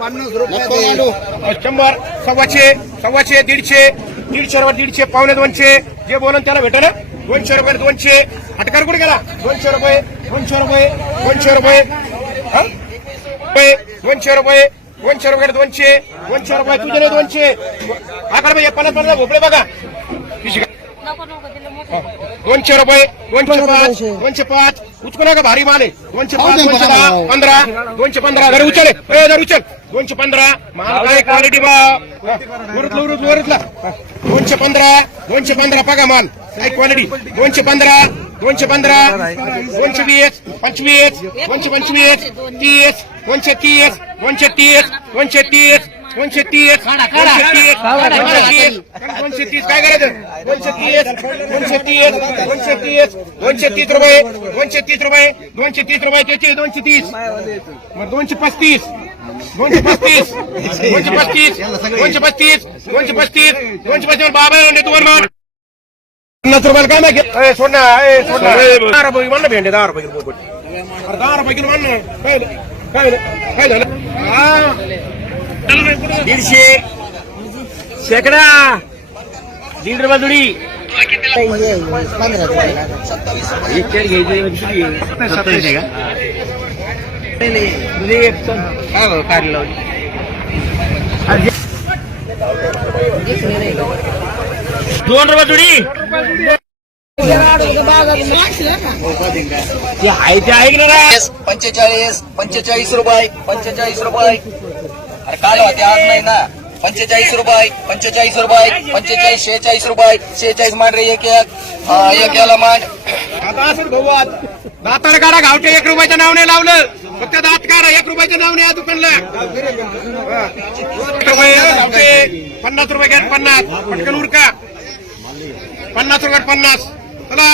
पन्नास रुपये शंभर सव्वाशे सव्वाशे दीडशे दीडशे रुपये दीडशे पावणे दोनशे. जे बोलन त्याला भेटेल. दोनशे रुपये दोनशे. हटकार कुठे गेला? दोनशे रुपये दोनशे रुपये दोनशे रुपये. हा? रुपये, दोनशे रुपये दोनशे रुपये दोनशे. दोनशे रुपये तुझे नाही दोनशे. आकडे भाई पन्नास पन्नास भोपळे बघा. मोठं दोनशे रुपये दोनशे पाच दोनशे पाच. उचकू नका भारी माल आहे? दोनशे पाच दोनशे दहा पंधरा दोनशे पंधरा. जर उचल. उचल. दोनशे पंधरा. माल काय क्वालिटी बा? उरतला उरत उरतला दोनशे पंधरा दोनशे पंधरा. बघा माल. काय क्वालिटी दोनशे पंधरा दोनशे पंधरा दोनशे वीस पंचवीस दोनशे पंचवीस तीस दोनशे तीस दोनशे तीस दोनशे तीस दोनशे तीस. दोनशे तीस. दोनशे तीस. काय करायचं? दोनशे तीस. दोनशे तीस. दोनशे तीस. दोनशे तीस रुपये. दोनशे तीस रुपये. दोनशे तीस रुपये त्याचे दोनशे तीस. मग दोनशे पस्तीस. दोनशे पस्तीस. दोनशे पस्तीस. दोनशे पस्तीस. दोनशे पस्तीस. दोनशे पस्तीस. बाबा तुम्हाला पन्नास रुपयाला काय माहिती? ए, सोड ना ए, सोड ना ए, दहा रुपये म्हण ना भेंडे दहा रुपये दहा रुपये किलो म्हण ना काय झालं? काय झालं? काय झालं? हा. दीडशे. शेकडा. दीड रुपये जुडी. दोन रुपये जुडी. ते आहे ते आहे की नाही पंचेचाळीस पंचेचाळीस रुपये पंचेचाळीस रुपये. अरे काल होते आज नाही ना. पंचेचाळीस रुपये पंचेचाळीस रुपये पंचेचाळीस शेहेचाळीस रुपये शेहेचाळीस मांड रे एक. एक एक याला मांड. आता असं भाऊ आज दाताड काढा गावच्या एक रुपयाच्या नावने लावलं. फक्त दात काढा एक रुपयाच्या नावने या दुकानला. एक रुपये पन्नास रुपये घ्या पन्नास. पटकन उरका. पन्नास रुपये पन्नास. चला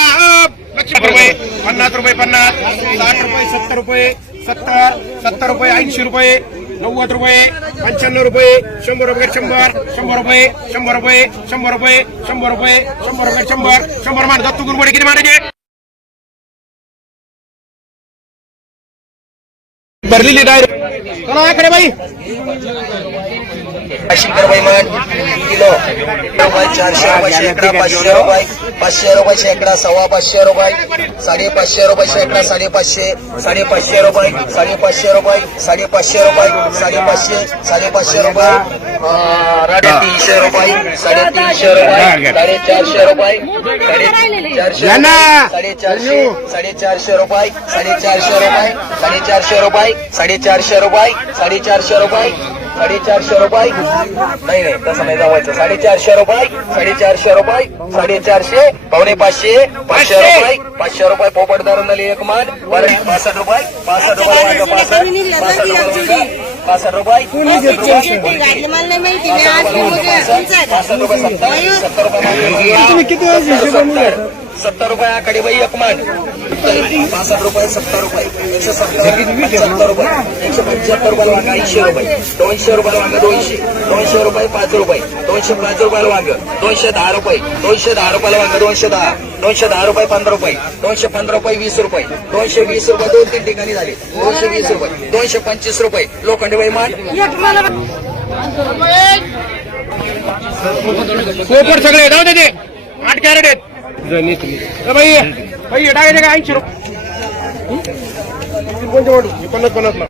लक्ष रुपये पन्नास रुपये पन्नास. साठ रुपये सत्तर रुपये सत्तर सत्तर रुपये ऐंशी रुपये. नव्वद रुपये पंच्याण्णव रुपये शंभर रुपये शंभर शंभर रुपये शंभर रुपये शंभर रुपये शंभर रुपये शंभर रुपये शंभर शंभर मान दत्तू गुरबडे किती मानायचे भरलेली डायरेक्ट चला इकडे बाई. शंकर रुपये मांड किलो. रुपये चारशे रुपये शेकडा पाचशे रुपये पाचशे रुपये शेकडा सव्वा पाचशे रुपये साडेपाचशे रुपये शेकडा साडेपाचशे साडेपाचशे रुपये साडेपाचशे रुपये साडेपाचशे रुपये साडेपाचशे साडेपाचशे रुपये साडेतीनशे रुपये साडेतीनशे रुपये साडेचारशे रुपये साडेचारशे. साडेचारशे साडेचारशे रुपये साडेचारशे रुपये साडेचारशे रुपये साडेचारशे रुपये साडेचारशे रुपये साडेचारशे रुपये. नाही नाही तसं नाही जमायचं साडेचारशे रुपये साडेचारशे रुपये साडेचारशे पावणे पाचशे पाचशे रुपये पाचशे रुपये पोपट धरून आली एक मान पासष्ट रुपये पासष्ट रुपये पासष्ट रुपये पासष्ट रुपये. पासष्ट रुपये सत्तर सत्तर रुपये सत्तर रुपये आकडे बाई एक मान पासष्ट रुपये सत्तर रुपये एकशे सत्तर सत्तर रुपये एकशे पंच्याहत्तर रुपयाला वांगा ऐंशी रुपये दोनशे रुपयाला वांगा दोनशे दोनशे रुपये पाच रुपये दोनशे पाच रुपयाला वांग दोनशे दहा रुपये दोनशे दहा रुपयाला वांग दोनशे दहा दोनशे दहा रुपये पंधरा रुपये दोनशे पंधरा रुपये वीस रुपये दोनशे वीस रुपये दोन तीन ठिकाणी झाले दोनशे वीस रुपये दोनशे पंचवीस रुपये लोखंडी बाई मान. पोपट सगळे जाऊ दे आठ कॅरेट आहेत. ए बाई बाई डायरेक्ट ऐंशी